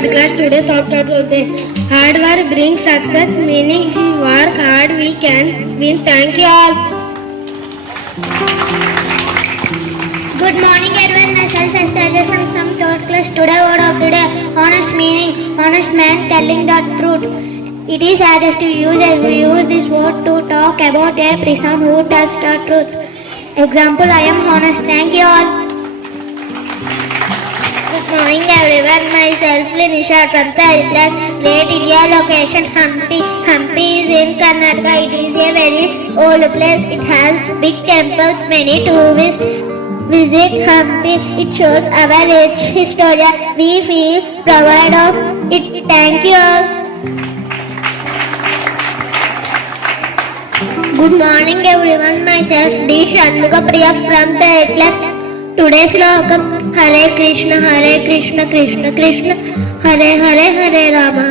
third class. Today talked about the hard work brings success. Meaning if we work hard, we can win. Thank you all. Good morning everyone, myself Esther from third class. Today word of the day, honest meaning, honest man telling the truth. It is as to use as we use this word to talk about a person who tells the truth. Example, I am honest. Thank you all. Good morning everyone, myself Linisha from third class. Great India location Hampi. Hampi is in Karnataka. It is a very old place. It has big temples, many tourists visit Hampi. It shows our rich history. We feel proud of it. Thank you all. Good morning everyone, myself D. Shanmugapriya from third class. Today's slokam, Hare Krishna, Krishna Krishna, Hare Hare, Hare Rama,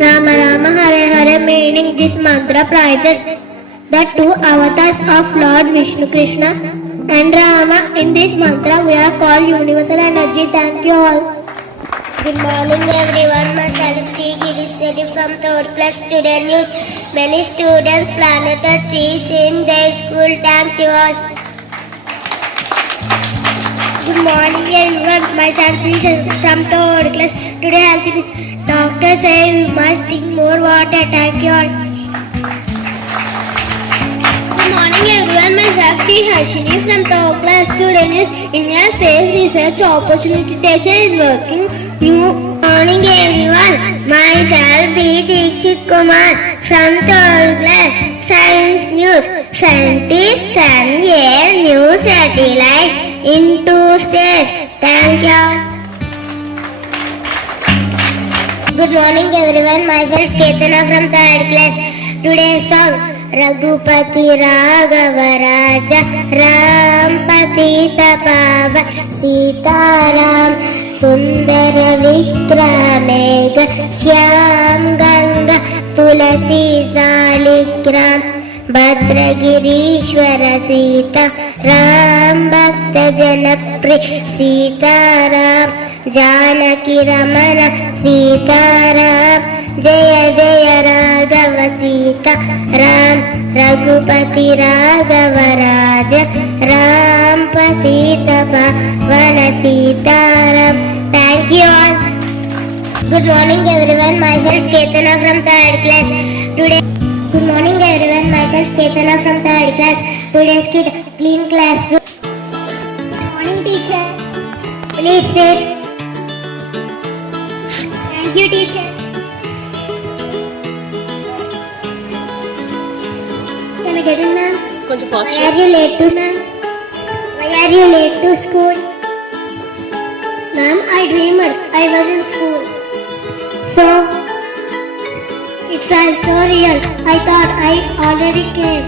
Rama Rama, Hare Hare. Meaning this mantra prizes the two avatars of Lord Vishnu, Krishna and Rama. In this mantra we are called universal energy. Thank you all. Good morning everyone, myself T. Girisedi from third class. Today news, many students planted trees in their school. Thank you all. Good morning everyone, myself T. from third class. Today health is doctor say we must drink more water. Thank you all. Good morning everyone, myself T. Harshini from third class. Today news, India Space Research Opportunity Station is working. Good morning everyone, myself B. Dixit Kumar from third class. Science news, scientists send a new satellite into space. Thank you. Good morning everyone, myself Ketana from third class. Today's song, Raghupati Raghava Raja Ram Patita Pavan Sitaram Sundara Vikramega Shyam Ganga Tulasi Salikram Bhadragirishwara Sita Ram Bhakta Janapri Sita Ram Janaki Ramana Sita Ram Jaya Jaya Raghava Sita Ram Raghupati Raghava Raja Ram Patita Pavana Sita Ram. Thank you all. Good morning everyone, myself Ketana from third class. Good morning everyone, myself Ketana from third class. Today's kid, clean classroom. Good morning teacher. Please sit. Thank you teacher. Can I get in ma'am? Why are you late to ma'am? Why are you late to school? Ma'am, I dreamed I was in school. So, it's also real. I thought I already came.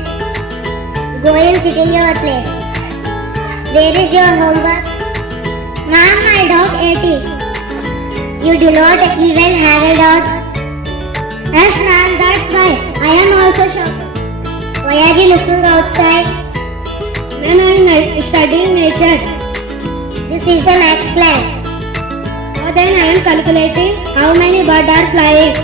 Go and sit in your place. Where is your homework? Ma'am, my dog ate it. You do not even have a dog? Yes, ma'am, that's why. I am also shocked. Why are you looking outside? When I am studying nature. This is the maths class. Then I am calculating how many birds are flying.